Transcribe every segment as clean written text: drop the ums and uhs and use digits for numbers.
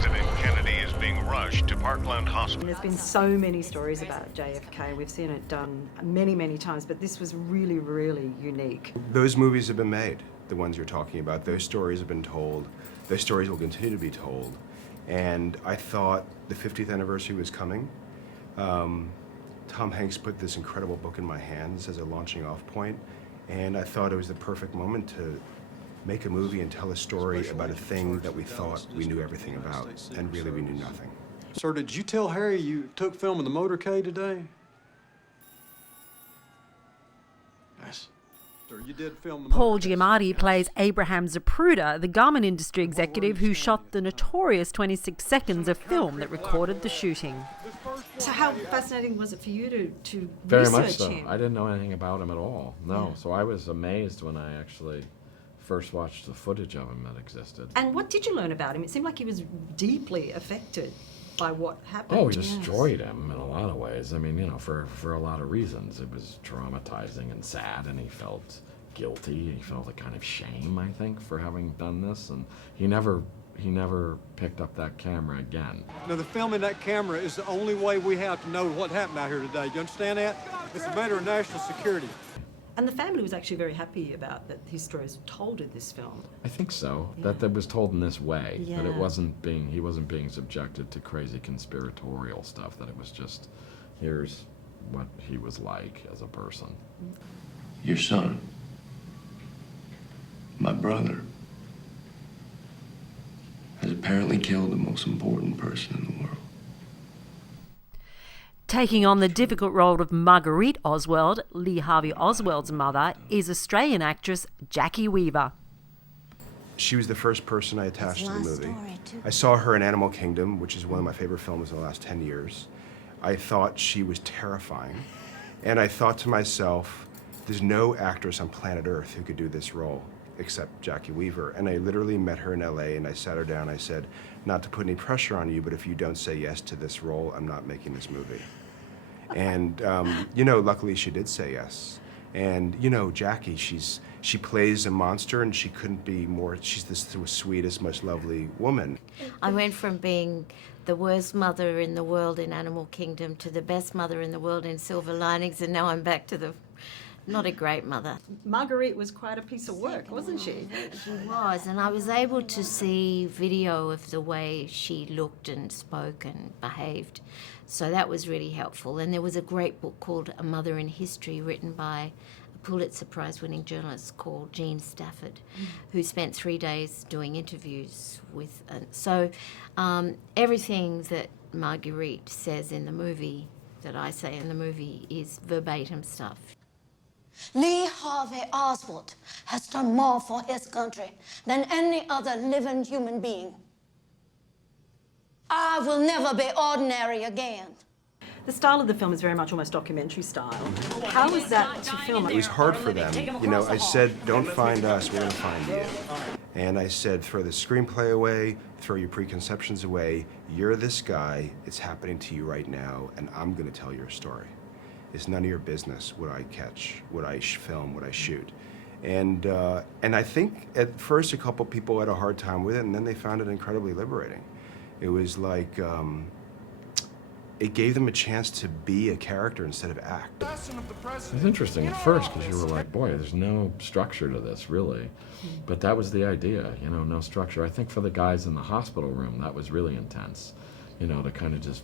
President Kennedy is being rushed to Parkland Hospital. There's been so many stories about JFK. We've seen it done many, many times, but this was really, really unique. Those movies have been made, the ones you're talking about. Those stories have been told. Those stories will continue to be told. And I thought the 50th anniversary was coming. Tom Hanks put this incredible book in my hands as a launching off point, and I thought it was the perfect moment to make a movie and tell a story about a thing that we thought we knew everything about, and really we knew nothing. Sir, did you tell Harry you took film in the motorcade today? Yes. Sir, you did film the Paul Giamatti plays Abraham Zapruder, the garment industry executive who shot the notorious 26 seconds of film that recorded the shooting. So how fascinating was it for you to Very research much so. him? I didn't know anything about him at all. No. So I was amazed when I actually first watched the footage of him that existed. And what did you learn about him? It seemed like he was deeply affected by what happened. Oh, he destroyed him in a lot of ways. I mean, you know, for a lot of reasons. It was traumatizing and sad, and he felt guilty. He felt a kind of shame, I think, for having done this, and he never picked up that camera again. Now, the film in that camera is the only way we have to know what happened out here today. You understand that? It's a matter of national security. And the family was actually very happy about that his story was told in this film. I think so. Yeah. That was told in this way. Yeah. That he wasn't being subjected to crazy conspiratorial stuff. That it was just, here's what he was like as a person. Your son, my brother, has apparently killed the most important person in the world. Taking on the difficult role of Marguerite Oswald, Lee Harvey Oswald's mother, is Australian actress Jacki Weaver. She was the first person I attached to the movie. I saw her in Animal Kingdom, which is one of my favorite films in the last 10 years. I thought she was terrifying. And I thought to myself, there's no actress on planet Earth who could do this role except Jacki Weaver. And I literally met her in LA, and I sat her down. I said, not to put any pressure on you, but if you don't say yes to this role, I'm not making this movie. And, you know, luckily she did say yes. And, you know, Jacki, she plays a monster, and she couldn't be more, she's the sweetest, most lovely woman. I went from being the worst mother in the world in Animal Kingdom to the best mother in the world in Silver Linings, and now I'm back to the not a great mother. Marguerite was quite a piece of work, wasn't she? She was, and I was able to see video of the way she looked and spoke and behaved. So that was really helpful. And there was a great book called A Mother in History, written by a Pulitzer Prize-winning journalist called Jean Stafford, who spent 3 days doing interviews with... everything that Marguerite says in the movie, that I say in the movie, is verbatim stuff. Lee Harvey Oswald has done more for his country than any other living human being. I will never be ordinary again. The style of the film is very much almost documentary style. How was that to film? It was hard for them. You know, I said, don't find us, we're gonna find you. And I said, throw the screenplay away, throw your preconceptions away. You're this guy, it's happening to you right now, and I'm gonna tell your story. It's none of your business what I catch, what I film, what I shoot. And I think at first a couple people had a hard time with it, and then they found it incredibly liberating. It was like, it gave them a chance to be a character instead of act. It's interesting at first because you were like, boy, there's no structure to this, really. But that was the idea, you know, no structure. I think for the guys in the hospital room, that was really intense, you know, to kind of just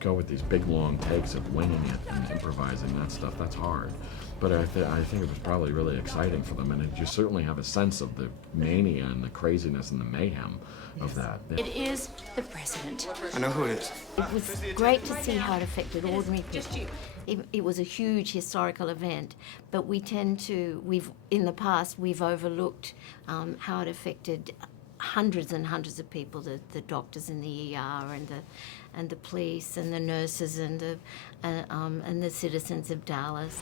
go with these big long takes of winging it and improvising that stuff. That's hard. But I think it was probably really exciting for them, and you certainly have a sense of the mania and the craziness and the mayhem of that. It is the president. I know who it is. It was great to see how it affected ordinary people. It was a huge historical event, but in the past, we've overlooked how it affected hundreds and hundreds of people, the doctors in the ER and the police and the nurses and the citizens of Dallas.